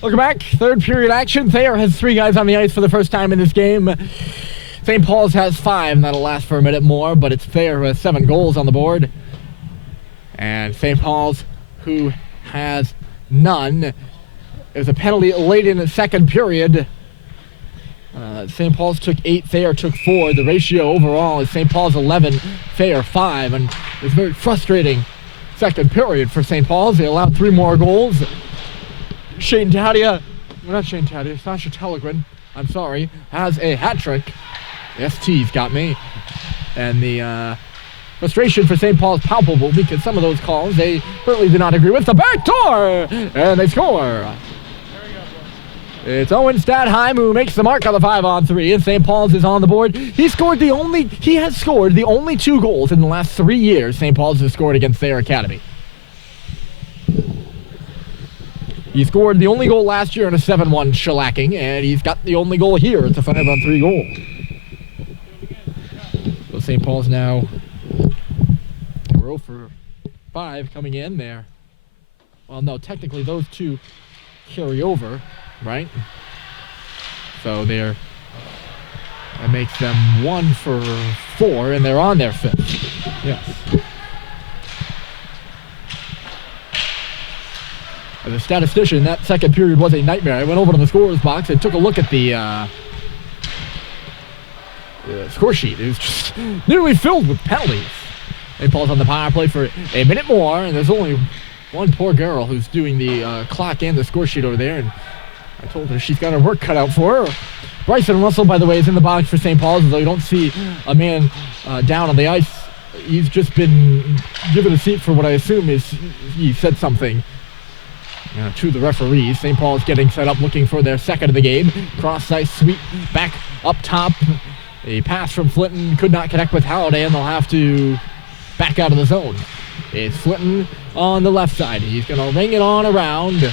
Welcome back. Third period action. Thayer has 3 guys on the ice for the first time in this game. St. Paul's has 5, and that'll last for a minute more, but it's Thayer who has 7 goals on the board. And St. Paul's, who has none. There's a penalty late in the second period. St. Paul's took 8, Thayer took 4. The ratio overall is St. Paul's 11, Thayer 5, and it's very frustrating second period for St. Paul's. They allowed 3 more goals. Sasha Telegren, I'm sorry, has a hat trick. ST's got me. And the frustration for St. Paul's palpable because some of those calls they certainly do not agree with. The back door! And they score. It's Owen Stadheim who makes the mark on the 5-on-3, and St. Paul's is on the board. He has scored the only 2 goals in the last 3 years St. Paul's has scored against Thayer Academy. He scored the only goal last year in a 7-1 shellacking, and he's got the only goal here. It's a 5-on-3 goal. So St. Paul's now, we're 0 for 5 coming in there. Well, no, technically those 2 carry over, right? So that makes them 1 for 4, and they're on their 5th. Yes. As a statistician, that second period was a nightmare. I went over to the scorer's box and took a look at the score sheet. It was just nearly filled with penalties. St. Paul's on the power play for a minute more, and there's only one poor girl who's doing the clock and the score sheet over there, and I told her she's got her work cut out for her. Bryson Russell, by the way, is in the box for St. Paul's, although you don't see a man down on the ice. He's just been given a seat for what I assume is he said something to the referees. St. Paul's getting set up, looking for their second of the game. Cross-ice sweep back up top. A pass from Flinton could not connect with Halliday, and they'll have to back out of the zone. It's Flinton on the left side. He's going to ring it on around.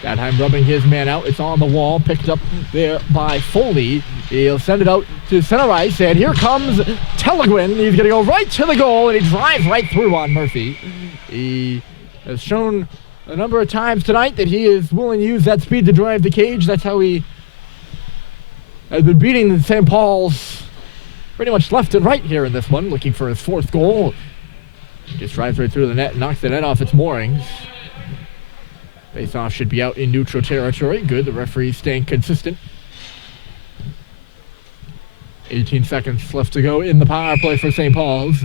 Stadheim rubbing his man out. It's on the wall, picked up there by Foley. He'll send it out to center ice, and here comes Telegren. He's going to go right to the goal, and he drives right through on Murphy. He has shown a number of times tonight that he is willing to use that speed to drive the cage. That's how he has been beating the St. Paul's pretty much left and right here in this one, looking for his 4th goal. Just drives right through the net, knocks the net off its moorings. Face-off should be out in neutral territory. Good, the referee's staying consistent. 18 seconds left to go in the power play for St. Paul's.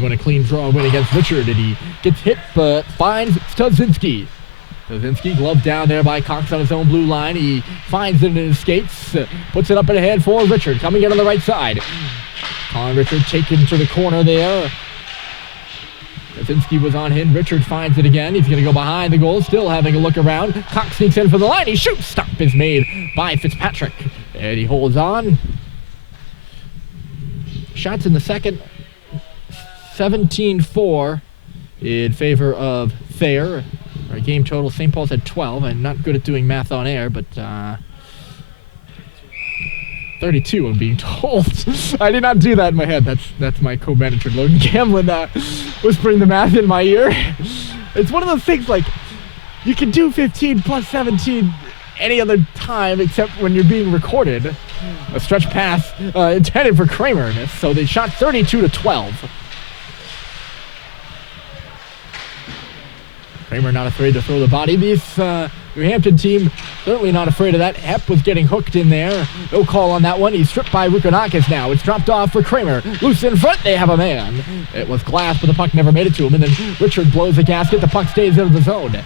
Going a clean draw win against Richard, and he gets hit but finds Studzinski. Studzinski gloved down there by Cox on his own blue line. He finds it in his skates, puts it up and ahead for Richard, coming in on the right side. Colin Richard taken to the corner there. Studzinski was on him. Richard finds it again. He's going to go behind the goal, still having a look around. Cox sneaks in for the line. He shoots. Stop is made by Fitzpatrick, and he holds on. Shots in the second. 17-4 in favor of Thayer. Our game total, St. Paul's had 12. I'm not good at doing math on air, but 32 I'm being told. I did not do that in my head. That's my co-manager, Logan Gamlin, whispering the math in my ear. It's one of those things, like, you can do 15 plus 17 any other time except when you're being recorded. A stretch pass intended for Kramer, so they shot 32-12. Kramer not afraid to throw the body. This New Hampton team certainly not afraid of that. Hepp was getting hooked in there. No call on that one. He's stripped by Rukanakis now. It's dropped off for Kramer. Loose in front. They have a man. It was Glass, but the puck never made it to him. And then Richard blows the gasket. The puck stays out of the zone.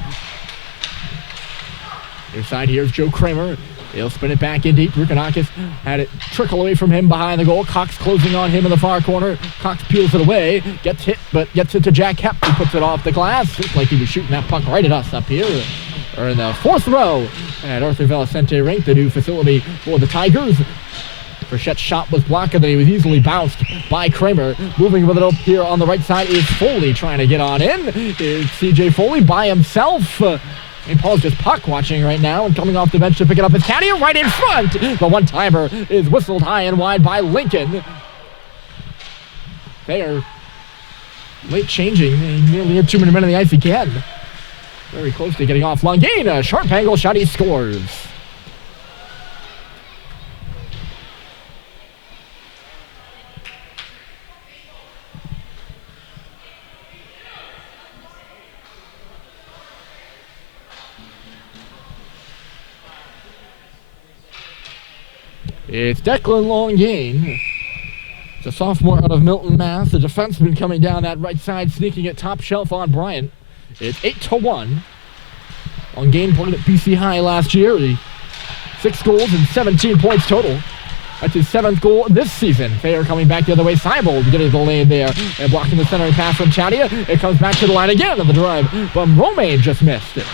Near side here is Joe Kramer. They'll spin it back in deep. Rukanakis had it trickle away from him behind the goal. Cox closing on him in the far corner. Cox peels it away. Gets hit, but gets it to Jack Hepp, who puts it off the glass. Looks like he was shooting that puck right at us up here. We're in the 4th row at Arthur Valicenti Rink, the new facility for the Tigers. Frichette's shot was blocked, and then he was easily bounced by Kramer. Moving with it up here on the right side is Foley trying to get on in. It's CJ Foley by himself. St. Paul's just puck watching right now and coming off the bench to pick it up. It's Thayer right in front. The one-timer is whistled high and wide by Lincoln. Thayer late changing. He nearly had too many men on the ice again. Very close to getting off Longin. A sharp angle shot. He scores. It's Declan Longin. It's a sophomore out of Milton, Mass. The defenseman coming down that right side, sneaking it top shelf on Bryant. It's 8-1. Longin played at BC High last year. 6 goals and 17 points total. That's his 7th goal this season. Thayer coming back the other way. Seibold getting the lane there and blocking the centering pass from Chadia. It comes back to the line again on the drive, but Romaine just missed it.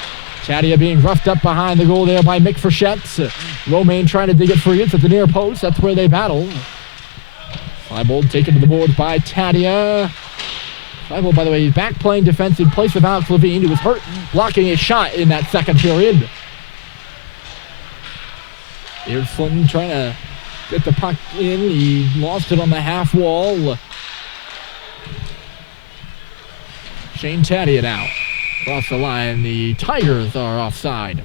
Chadia being roughed up behind the goal there by Mick Frechette. Romaine trying to dig it free. It's at the near post. That's where they battle. Seibold taken to the boards by Chadia. Seibold, by the way, he's back playing defense in place of Alex Levine, who was hurt blocking a shot in that second period. Here's Flinton trying to get the puck in. He lost it on the half wall. Shane Chadia now. Across the line, the Tigers are offside.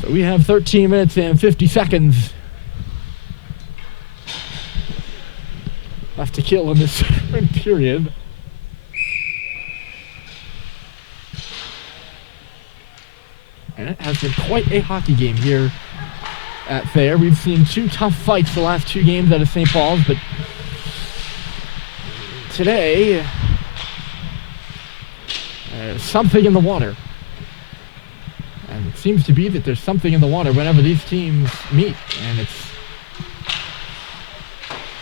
So we have 13 minutes and 50 seconds left to kill in this period. And it has been quite a hockey game here at Thayer. We've seen 2 tough fights the last 2 games out of St. Paul's, but today, there's something in the water. And it seems to be that there's something in the water whenever these teams meet. And it's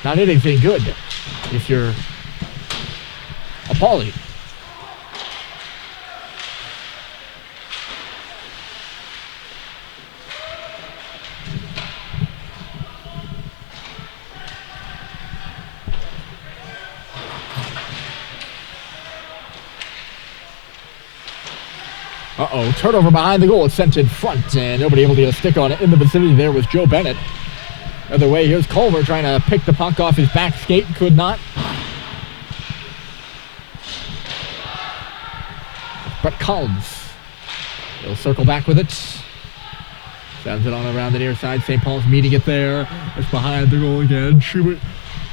not anything good if you're a Paulie. Uh-oh, turnover behind the goal. It's sent in front, and nobody able to get a stick on it. In the vicinity there was Joe Bennett. Other way, here's Culver trying to pick the puck off his back skate. Could not. Brett Collins. He'll circle back with it. Sends it on around the near side. St. Paul's meeting it there. It's behind the goal again. Schubert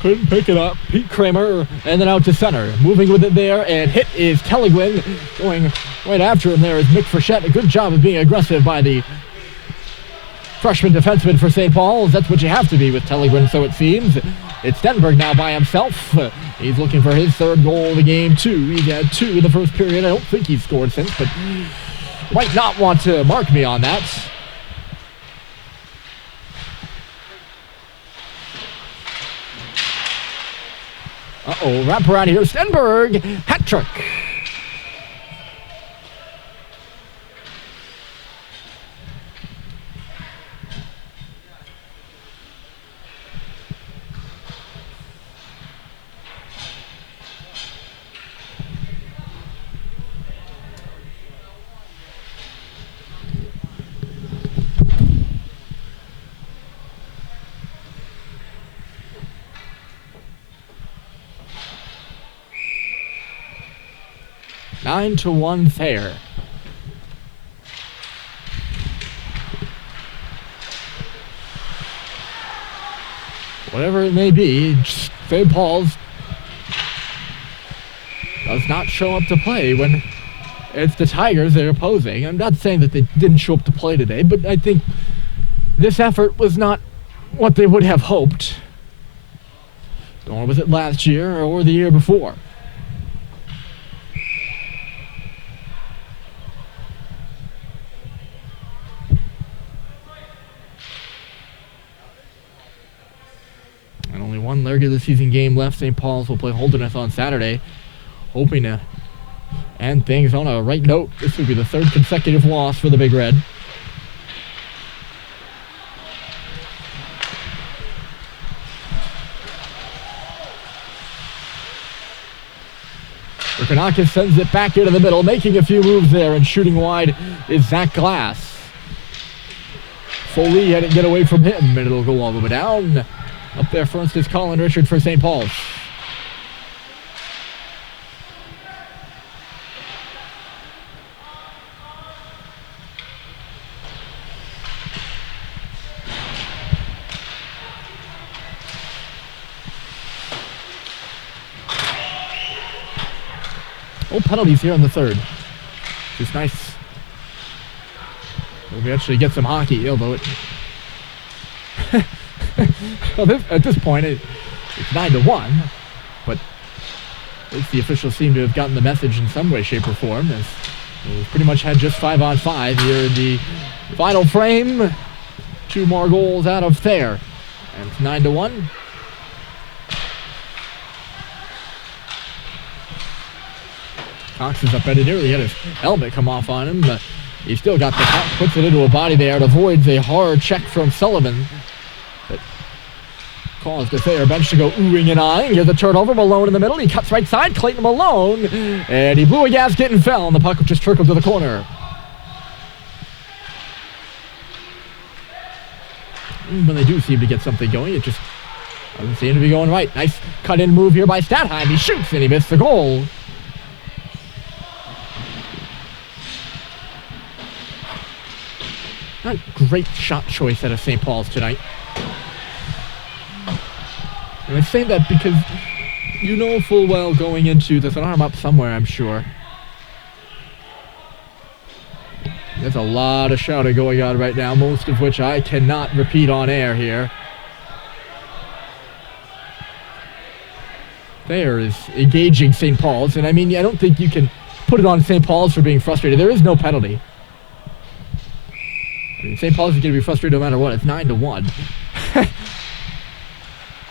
couldn't pick it up. Pete Kramer, and then out to center. Moving with it there, and hit is Telegwin. Going right after him there is Mick Frechette. A good job of being aggressive by the freshman defenseman for St. Paul's. That's what you have to be with Telegwin, so it seems. It's Stenberg now by himself. He's looking for his 3rd goal of the game, too. He had 2 in the first period. I don't think he's scored since, but might not want to mark me on that. Uh-oh, wrap around here. Stenberg, hat trick. Nine to 1 Thayer. Whatever it may be, St. Paul's does not show up to play when it's the Tigers they're opposing. I'm not saying that they didn't show up to play today, but I think this effort was not what they would have hoped. Nor was it last year or the year before. And only one regular season game left. St. Paul's will play Holderness on Saturday, hoping to end things on a right note. This would be the 3rd consecutive loss for the Big Red. Kokonakis sends it back into the middle, making a few moves there, and shooting wide is Zach Glass. Foley had to get away from him, and it'll go all the way down. Up there first is Colin Richard for St. Paul's. Oh, penalties here in the third. Just nice. We actually get some hockey, although it... well, at this point, it's 9-1, but at least the officials seem to have gotten the message in some way, shape, or form, as we pretty much had just 5-on-5 here in the final frame. 2 more goals out of Thayer, and it's 9-1. Cox is up at it nearly had his helmet come off on him. He still got the puck, puts it into a body there. It avoids a hard check from Sullivan that caused the Thayer bench to go oohing and eyeing. Here's the turnover. Malone in the middle. He cuts right side. Clayton Malone. And he blew a gasket and fell. And the puck just trickled to the corner. When they do seem to get something going, it just doesn't seem to be going right. Nice cut-in move here by Statheim. He shoots and he missed the goal. Not great shot choice out of St. Paul's tonight. And I say that because you know full well going into there's an arm up somewhere, I'm sure. There's a lot of shouting going on right now, most of which I cannot repeat on air here. Thayer is engaging St. Paul's, and I mean, I don't think you can put it on St. Paul's for being frustrated. There is no penalty. I mean, St. Paul's is going to be frustrated no matter what. It's 9-1.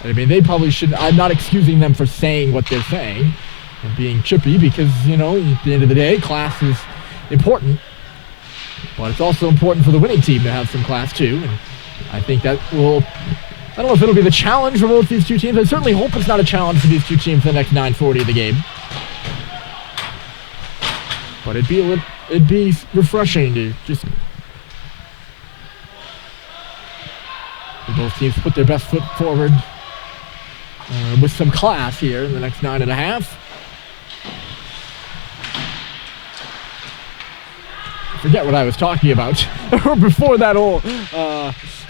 I mean, they probably should. I'm not excusing them for saying what they're saying and being chippy because, you know, at the end of the day, class is important. But it's also important for the winning team to have some class too. And I think that will, I don't know if it'll be the challenge for both these two teams. I certainly hope it's not a challenge for these two teams for the next 9:40 of the game. But it'd be refreshing to just both teams put their best foot forward with some class here in the next 9.5. Forget what I was talking about. Before that whole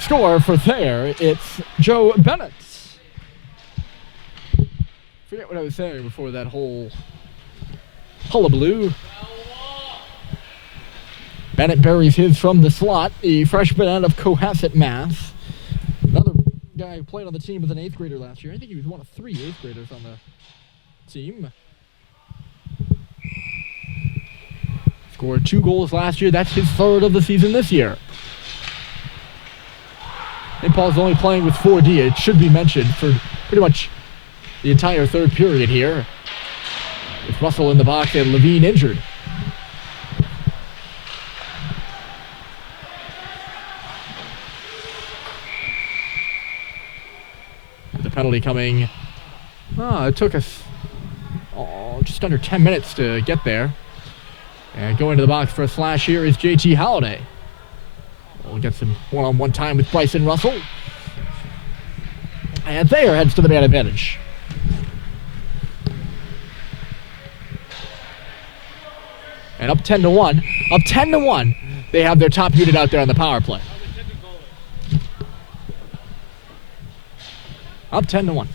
score for Thayer, it's Joe Bennett. Forget what I was saying before that whole hullabaloo. Bennett buries his from the slot, the freshman out of Cohasset, Mass. Another guy who played on the team was an 8th grader last year. I think he was one of 3 8th graders on the team. Scored 2 goals last year. That's his 3rd of the season this year. St. Paul's only playing with 4D. It should be mentioned for pretty much the entire 3rd period here. With Russell in the box and Levine injured. The penalty coming. It took us just under 10 minutes to get there. And going to the box for a slash here is JT Halliday. We'll get some one-on-one time with Bryson Russell. And Thayer heads to the man advantage. And up 10-1. Up 10-1. They have their top unit out there on the power play. Up 10-1.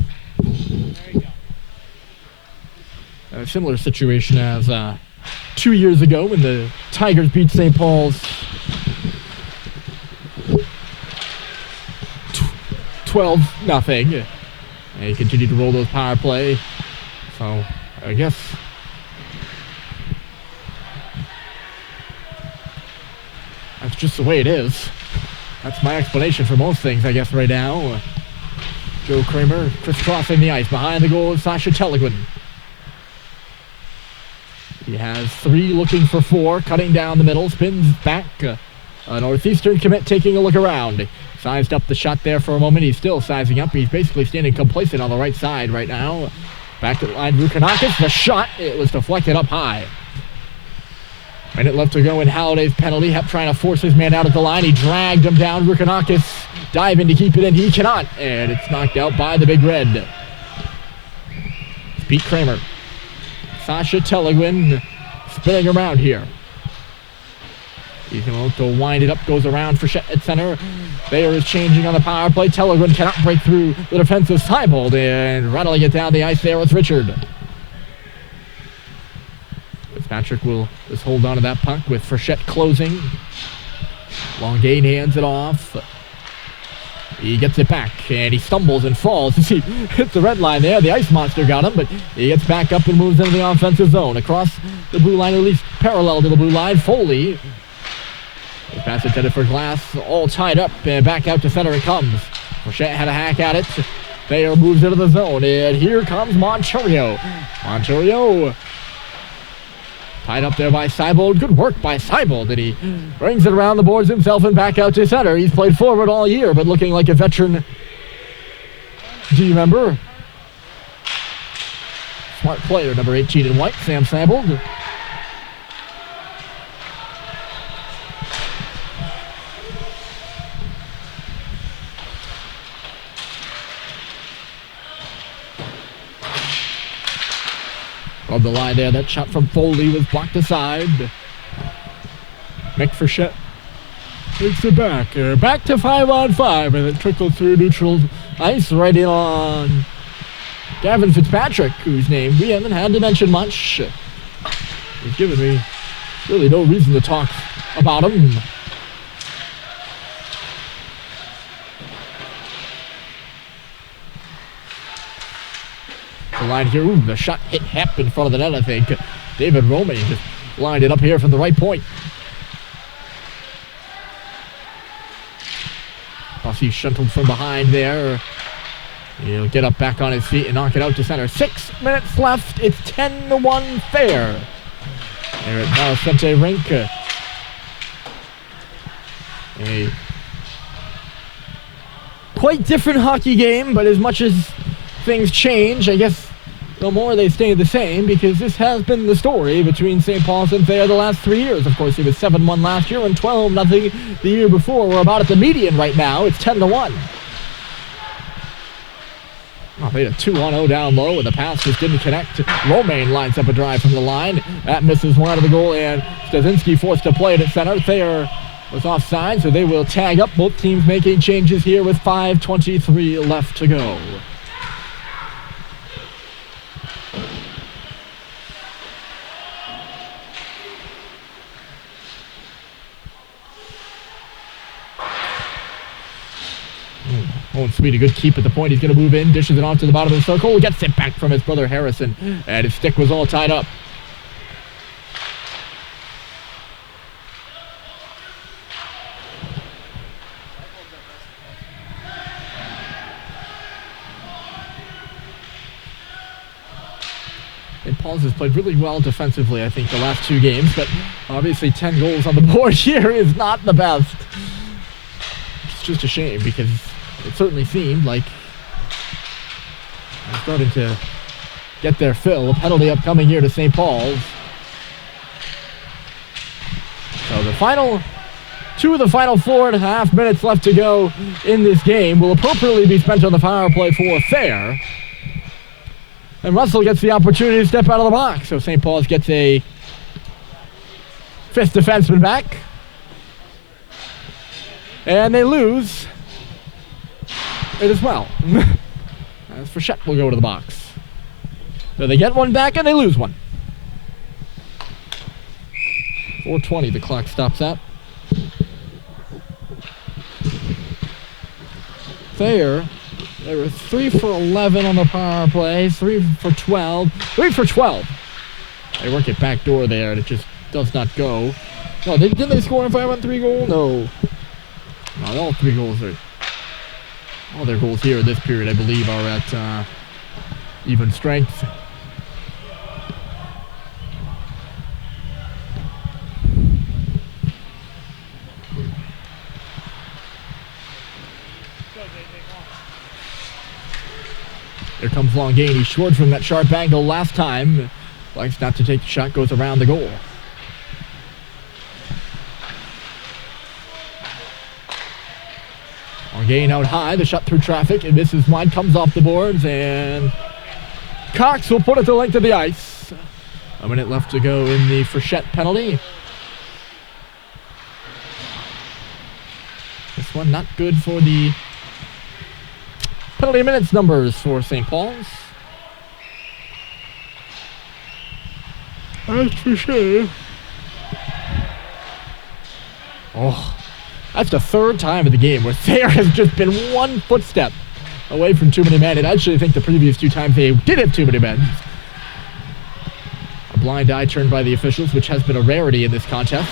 A similar situation as 2 years ago when the Tigers beat St. Paul's 12-0. They continue to roll those power play. So I guess that's just the way it is. That's my explanation for most things, I guess, right now. Joe Kramer crisscrossing the ice. Behind the goal is Sasha Telegwin. He has 3 looking for 4. Cutting down the middle. Spins back. A Northeastern commit taking a look around. Sized up the shot there for a moment. He's still sizing up. He's basically standing complacent on the right side right now. Back to the line, Rukanakis. The shot, it was deflected up high. Minute left to go in Halliday's penalty. Hep trying to force his man out at the line. He dragged him down. Rukanakis diving to keep it in. He cannot. And it's knocked out by the Big Red. It's Pete Kramer. Sasha Telegwin spinning around here. He's going to look to wind it up. Goes around for at center. Thayer is changing on the power play. Telegwin cannot break through the defensive Seibold. And rattling it down the ice there with Richard. Fitzpatrick will just hold on to that puck with Frechette closing. Longain hands it off. He gets it back, and he stumbles and falls as he hits the red line there. The ice monster got him, but he gets back up and moves into the offensive zone. Across the blue line, at least parallel to the blue line. Foley. The pass intended for Glass, all tied up, and back out to center it comes. Frechette had a hack at it. Thayer moves into the zone, and here comes Montorio. Montorio tied up there by Seibold. Good work by Seibold. And he brings it around the boards himself and back out to center. He's played forward all year, but looking like a veteran D member. Smart player, number 18 in white, Sam Seibold. On the line there, that shot from Foley was blocked aside. Mick Frechette takes it back. Back to 5-on-5, and it trickled through neutral ice right in on Gavin Fitzpatrick, whose name we haven't had to mention much. He's given me really no reason to talk about him. The line here, the shot hit Hep in front of the net, I think. David Romey just lined it up here from the right point. He's shuntled from behind there. He'll get up back on his feet and knock it out to center. 6 minutes left. It's 10-1 Thayer. There at Valicenti Rink. A quite different hockey game, but as much as things change, I guess the more they stay the same, because this has been the story between St. Paul's and Thayer the last 3 years. Of course, it was 7-1 last year and 12-0 the year before. We're about at the median right now. It's 10-1. Oh, they had a 2-on-0 down low, and the pass just didn't connect. Romaine lines up a drive from the line. That misses one out of the goal, and Stasinski forced to play it at center. Thayer was offside, so they will tag up. Both teams making changes here with 5:23 left to go. Owen Sweet, a good keep at the point. He's going to move in, dishes it off to the bottom of the circle, gets it back from his brother Harrison, and his stick was all tied up. And Pauls has played really well defensively, I think, the last 2 games, but obviously 10 goals on the board here is not the best. It's just a shame, because it certainly seemed like they're starting to get their fill. A penalty upcoming here to St. Paul's. So the final 4.5 minutes left to go in this game will appropriately be spent on the power play for Thayer. And Russell gets the opportunity to step out of the box. So St. Paul's gets a 5th defenseman back. And they lose it as well. As Frechette will go to the box. So they get one back and they lose one. 4:20 the clock stops at. Thayer, they were 3 for 11 on the power play, 3 for 12. 3 for 12. They work it back door there and it just does not go. No, didn't they score a 5-on-3 goal? No. No, all 3 goals are... All their goals here in this period, I believe, are at even strength. Here comes Longain. He scored from that sharp angle last time. Likes not to take the shot, goes around the goal. Longain out high, the shot through traffic. It misses wide, comes off the boards, and Cox will put it the length of the ice. A minute left to go in the Frechette penalty. This one not good for the penalty minutes numbers for St. Paul's. That's for sure. Oh, that's the third time of the game where Thayer has just been one footstep away from too many men. And I actually think the previous two times they did have too many men. A blind eye turned by the officials, which has been a rarity in this contest.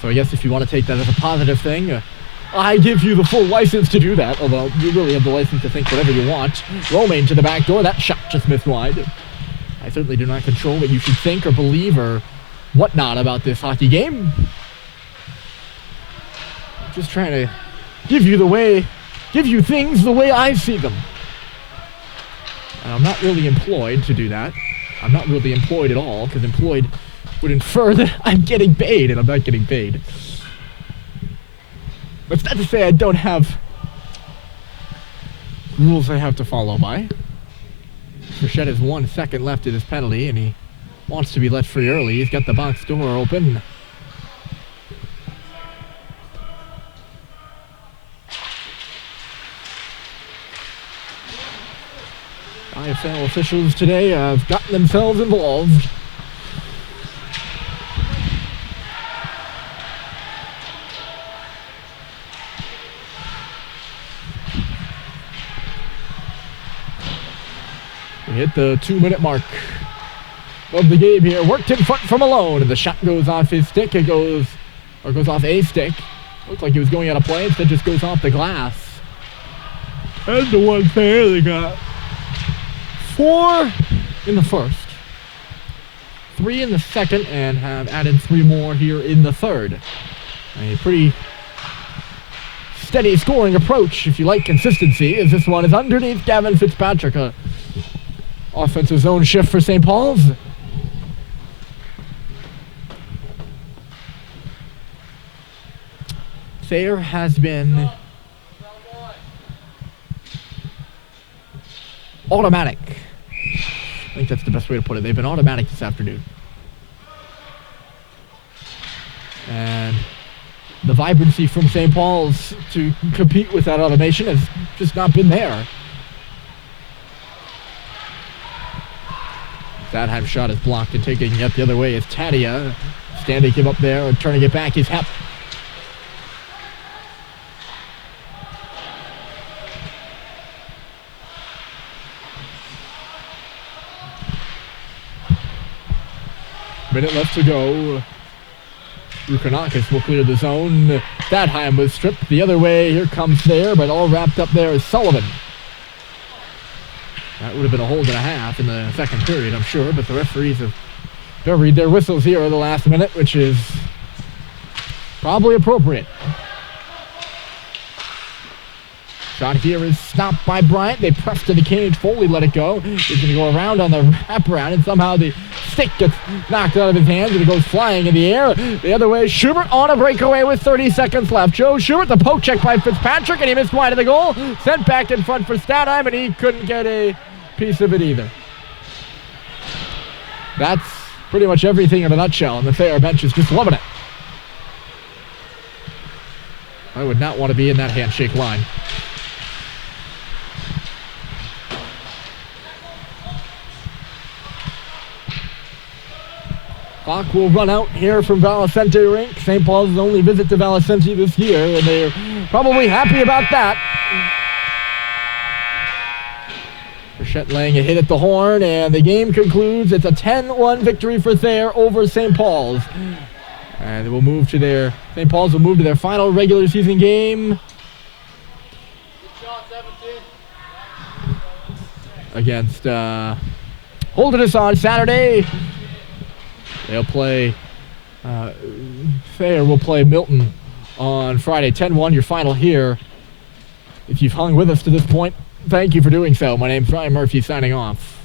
So I guess if you want to take that as a positive thing, I give you the full license to do that, although you really have the license to think whatever you want. Romaine to the back door. That shot just missed wide. I certainly do not control what you should think or believe or whatnot about this hockey game. I'm just trying to give you things the way I see them. And I'm not really employed to do that. I'm not really employed at all, because employed would infer that I'm getting paid, and I'm not getting paid. That's not to say I don't have rules I have to follow by. Frechette has 1 second left in his penalty, and he wants to be let free early. He's got the box door open. IFL officials today have gotten themselves involved. We hit the 2-minute mark of the game here. Worked in front from Malone, and the shot goes off his stick. It goes off a stick. Looks like he was going out of play. Instead, just goes off the glass. And the one there, they got 4 in the first, 3 in the second, and have added 3 more here in the third. A pretty steady scoring approach, if you like consistency, as this one is underneath Gavin Fitzpatrick. A offensive zone shift for St. Paul's. Thayer has been automatic. I think that's the best way to put it. They've been automatic this afternoon. And the vibrancy from St. Paul's to compete with that automation has just not been there. That half shot is blocked, and taking it the other way is Thayer. Standing him up there and turning it back is Hep. Minute left to go. Rukanakis will clear the zone. Thadheim was stripped the other way. Here comes Thayer, but all wrapped up there is Sullivan. That would have been a hold and a half in the second period, I'm sure, but the referees have buried their whistles here in the last minute, which is probably appropriate. Shot here is stopped by Bryant. They press to the cage. Foley let it go. He's going to go around on the wraparound, and somehow the stick gets knocked out of his hands, and it goes flying in the air. The other way, Schubert on a breakaway with 30 seconds left. Joe Schubert, the poke check by Fitzpatrick, and he missed wide of the goal. Sent back in front for Stadheim, and he couldn't get a piece of it either. That's pretty much everything in a nutshell, and the Thayer bench is just loving it. I would not want to be in that handshake line. Clock will run out here from Valicenti Rink. St. Paul's only visit to Valicenti this year, and they're probably happy about that. Frechette laying a hit at the horn, and the game concludes. It's a 10-1 victory for Thayer over St. Paul's. And they will move to their, St. Paul's will move to their final regular season game against Holderness on Saturday. They'll play, Thayer will play Milton on Friday. 10-1, your final here. If you've hung with us to this point, thank you for doing so. My name's Ryan Murphy, signing off.